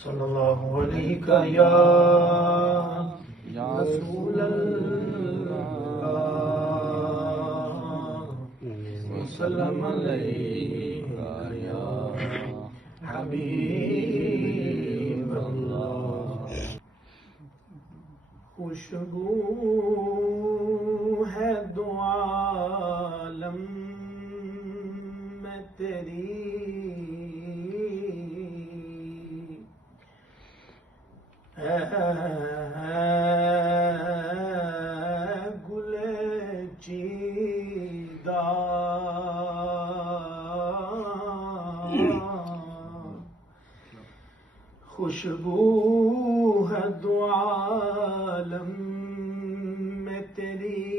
صلی اللہ علیہ یا رسول اللہ وسلم علیہ یا حبیب اللہ. خوشبو ہے دو عالم میں تیری، گل چیدہ خوشبو ہے دو عالم میں تیری،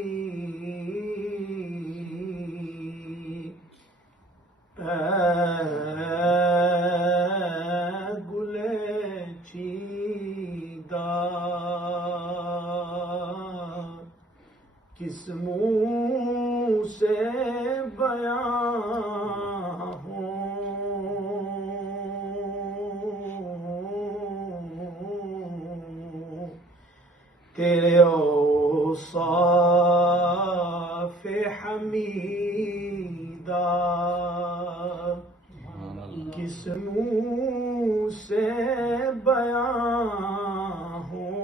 گل چیدہ کس منہ سے بیان ہوں تیرے اوصاف حمیدہ، کس منہ سے بیان ہوں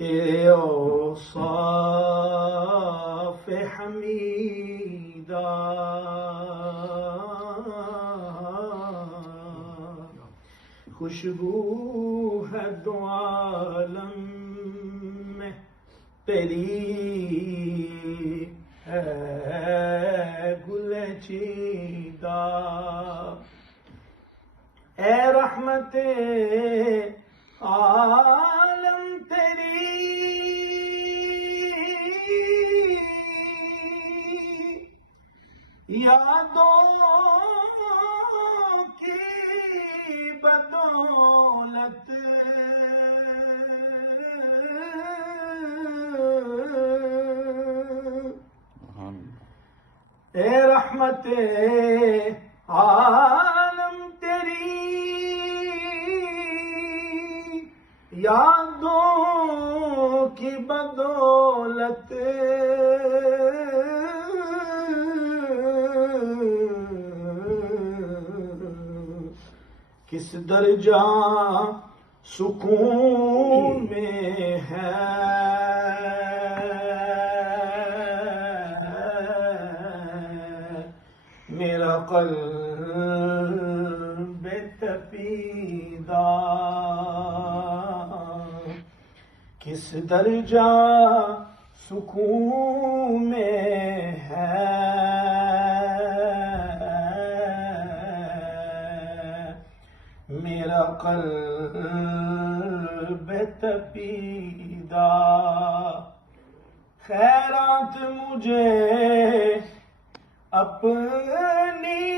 تیرے اوصاف حمیدہ. خوشبو ہے دو عالم میں تیری، ہے گل چیدہ. اے رحمت عالم تیری یادوں کی بدولت، اے رحمت عالم تیری یادوں کی بدولت، کس درجہ سکون میں ہے میرا قلب تپیدہ، کس درجہ سکون میں ہے میرا قلب تپیدہ. خیرات مجھے اپنی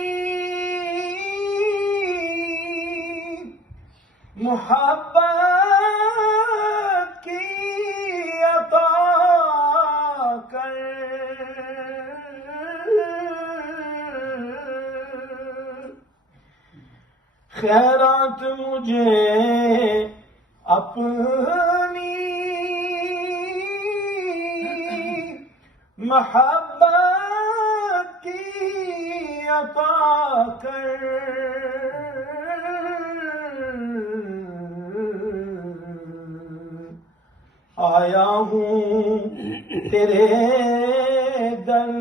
محبت کی عطا کر، خیرات مجھے اپنی محبت کی عطا کر، آیا ہوں تیرے در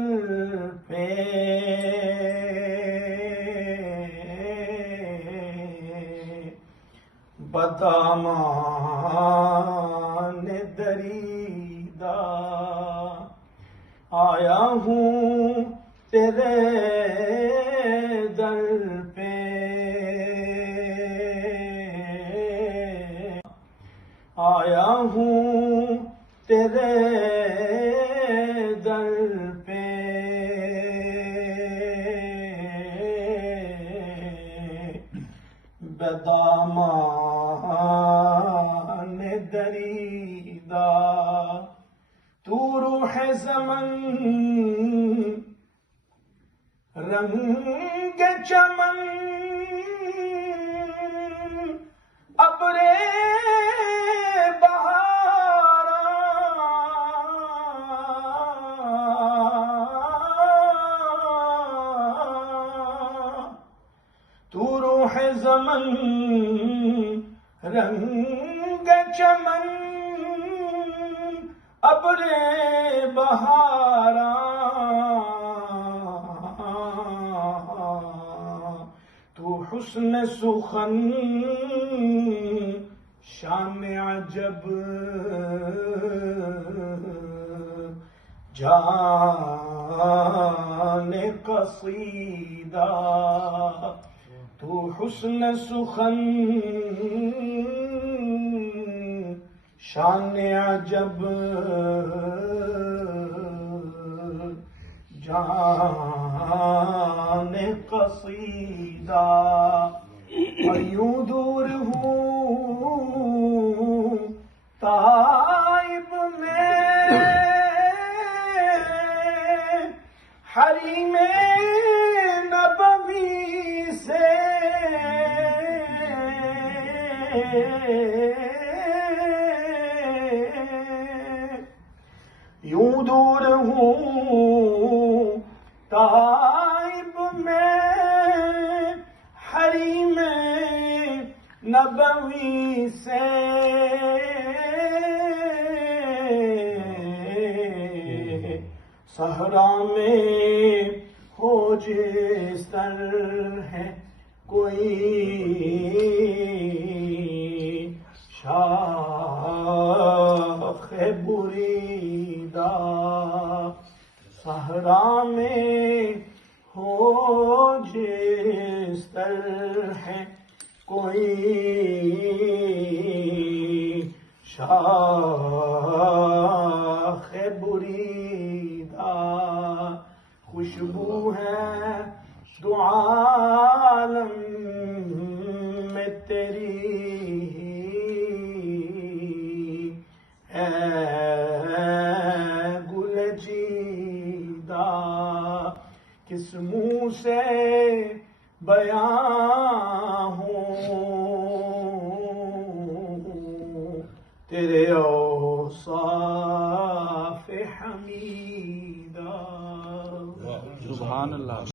پہ بدامان دریدہ، آیا ہوں تیرے در پہ آیا ہوں تیرے در پہ بدامان دریدہ. تو روح زمن رنگ چمن ابر بہار تو روح زمن رنگ چمن ابر بہارا تو حسن سخن شان عجب جان قصیدہ تو حسن سخن شان عجب جان قصیدہ اور یوں دور ہوں طائب میں حریم نبوی سے یوں دور ہوں طائب میں حریم نبوی سے صحرا میں ہو جس طرح کوئی شاخ بریدہ صحرا میں ہو جس طرح کوئی شاخ بریدہ خوشبو ہے دو عالم میں تیری اے گل جیدہ کس منہ سے بیان ہوں تیرے